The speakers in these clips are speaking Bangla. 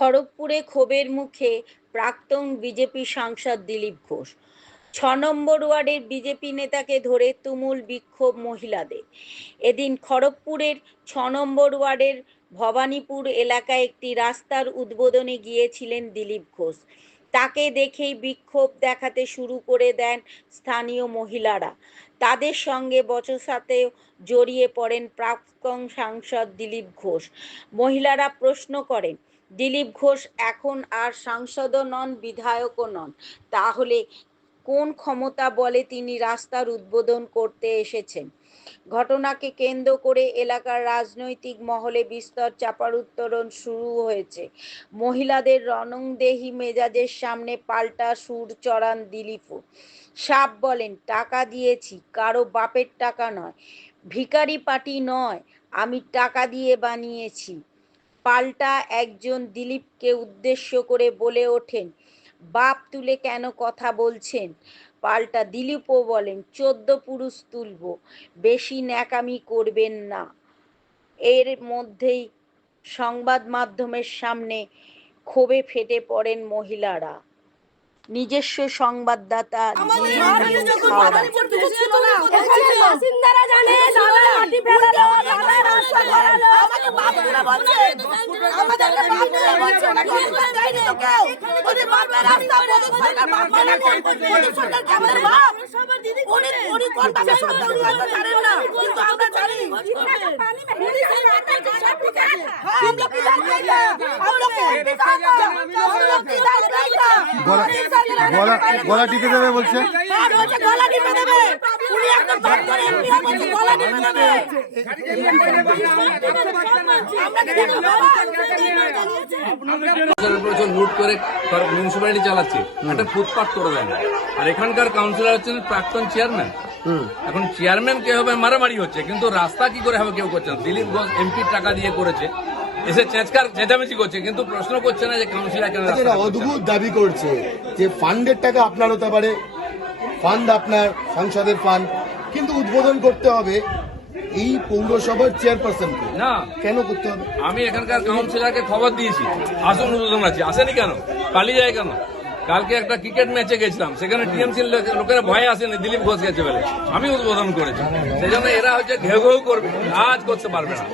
খড়গপুরে ক্ষোভের মুখে প্রাক্তন বিজেপি সাংসদ দিলীপ ঘোষ। ৬ নম্বর ওয়ার্ডের বিজেপি নেতাকে ধরে তুমুল বিক্ষোভ মহিলাদের। এদিন খড়গপুরের ৬ নম্বর ওয়ার্ডের ভবানীপুর এলাকায় একটি রাস্তার উদ্বোধনে গিয়েছিলেন দিলীপ ঘোষ। তাকে দেখেই বিক্ষোভ দেখাতে শুরু করে দেন স্থানীয় মহিলারা। তাদের সঙ্গে বচসাতেও জড়িয়ে পড়েন প্রাক্তন সাংসদ দিলীপ ঘোষ। মহিলারা প্রশ্ন করেন, দিলীপ ঘোষ এখন আর সাংসদও নন, বিধায়কও নন, তাহলে কোন ক্ষমতা বলে তিনি রাস্তার উদ্বোধন করতে এসেছেন? ঘটনাকে কেন্দ্র করে এলাকার রাজনৈতিক মহলে বিস্তর চাপাড়ুত্তরণ শুরু হয়েছে। মহিলাদের রণংদেহী মেজাজের সামনে পাল্টা সুর চড়ান দিলীপও। সাপ বলেন, টাকা দিয়েছি, কারো বাপের টাকা নয়, ভিখারি পার্টি নয়, আমি টাকা দিয়ে বানিয়েছি। পাল্টা একজন দিলীপকে উদ্দেশ্য করে বলে ওঠেন, বাপ তুলে কেন কথা বলছেন? পাল্টা দিলীপও বলেন, 14 পুরুষ তুলব, বেশি ন্যাকামি করবেন না। এর মধ্যেই সংবাদ মাধ্যমের সামনে ক্ষোভে ফেটে পড়েন মহিলারা। নিজস্ব সংবাদদাতা গলা টিপে দেবে বলছে। লুট করে মিউনিসিপ্যালিটি চালাচ্ছে, একটা ফুটপাথ করে দেয়। আর এখানকার কাউন্সিলর হচ্ছেন প্রাক্তন চেয়ারম্যান। এখন চেয়ারম্যান কে হবে, মারামারি হচ্ছে, কিন্তু রাস্তা কি করে হবে কেউ করছে না। দিলীপ ঘোষ এমপির টাকা দিয়ে করেছে, এসে চেঁচামেচি করছে, কিন্তু প্রশ্ন করছে না যে কাউন্সিলর কেন। অদ্ভুত দাবি করছে যে ফান্ডের টাকা আপনার হতে পারে, ফান্ড আপনার সাংসদের ফান্ড, কিন্তু উদ্বোধন করতে হবে এই পৌরসভার চেয়ারপারসন না। কেন করতে হবে? আমি এখানকার কাউন্সিলরকে খবর দিয়েছি, আসুন উদ্বোধন আছে, আসেনি কেন, পালিয়ে যায় কেন? কালকে একটা ক্রিকেট ম্যাচে গেছিলাম, সেখানে টিএমসির লোকেরা ভয়ে আসেনি, দিলীপ ঘোষ গেছে বলে, আমি উদ্বোধন করেছি। সেই জন্য এরা হচ্ছে ঘেউ ঘেউ করবে, কাজ করতে পারবে না।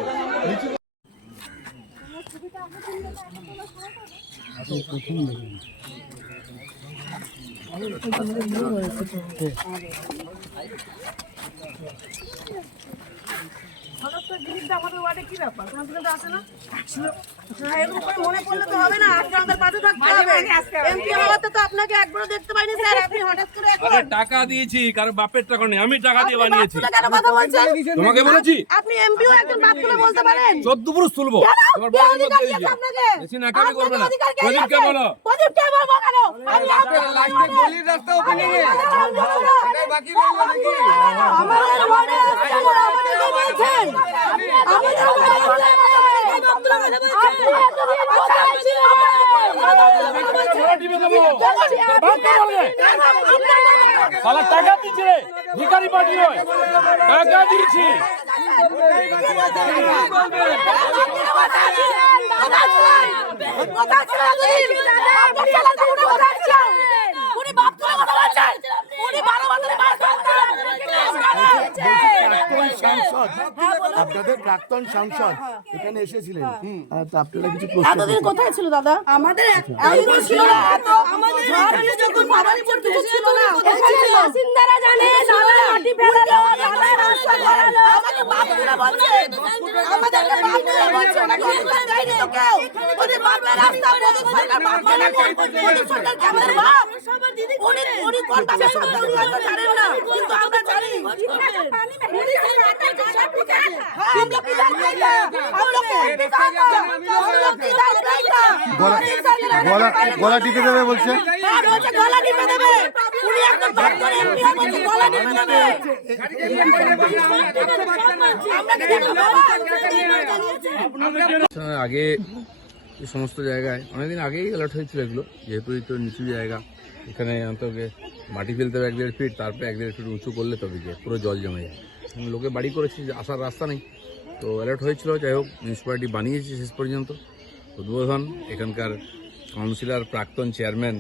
আমাদের ওয়ার্ডে কি ব্যাপার, আসে না মনে পড়লে তো হবে না, আপনাদের পাশে থাকতে হবে। এমপি হওয়াতে তো আপনাকে একবারও দেখতে পাইনি স্যার, আপনি হঠাৎ করে টাকা দিয়েছি, কারো বাপের টাকা নেই, আমি টাকা দিয়ে বানিয়েছি। কেন কথা বলছেন? তোমাকে বলেছি আপনি এমপিও একজন বাপ তুলে বলতে পারেন? 14 পুরুষ তুলবো, তোমার বড় অধিকার কি আপনাকে? বেশি নাকামি করবে না। প্রদীপকে বলো, প্রদীপকে বলবো কেন? আমি আপনার লাস্টে গলির রাস্তা ওপেনিং এ এটাই বাকি রইল নাকি? আমাদের ওয়ার্ডে আমাদের বলছেন, আমাদের ওয়ার্ডে টাকা দিচ্ছি রে, ভিখারি পার্টি নয়, টাকা দিয়েছি। আপনাদের প্রাক্তন সাংসদ এখানে এসেছিলেন, আপনারা কিছু এতদিন কোথায় ছিল দাদা? আমাদের ছিল না, এত আমাদের এখানে যখন ভবানীপুর কিছু ছিল না, এখানে বাসিন্দারা জানে, দাদা মাটি ফেলালো, দাদা রাস্তা করালো, আমাকে বাপ তুলে বলছে, আমাদেরকে বাপ তুলে বলছে, ওনাকে অধিকার দেয়নি তো কেউ। ওদের বাপের রাস্তা প্রদীপ সরকার বাপ মানে কোন প্রদীপ সরকার কি আমাদের বাপ? উনি কোন বাপের সন্তান আমরা জানেন না, কিন্তু আমরা জানি। গলা টিপে দেবে বলছে। গলা টিপে দেবে, উনি একজন বাপ করে এমপি হয়েছে, গলা টিপে দেবে। আগে এই সমস্ত জায়গায় অনেকদিন আগেই অ্যালার্ট হয়েছিল এগুলো, যেহেতু এই তো নিচু জায়গা, এখানে অন্তত মাটি ফেলতে হবে 1.5 ফিট, তারপরে 1.5 ফিট উঁচু করলে তবে গিয়ে পুরো জল জমে যায়। লোকে বাড়ি করেছে, আসার রাস্তা নেই, তো অ্যালার্ট হয়েছিল। যাই হোক, মিউনিসিপ্যালিটি বানিয়েছে শেষ পর্যন্ত, উদ্বোধন এখানকার কাউন্সিলর প্রাক্তন চেয়ারম্যান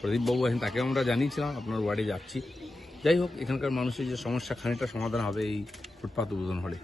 প্রদীপবাবু আছেন, তাকে আমরা জানিয়েছিলাম আপনার ওয়ার্ডে যাচ্ছি। যাই হোক, এখানকার মানুষের যে সমস্যা খানিকটা সমাধান হবে এই ফুটপাত উদ্বোধন হলে।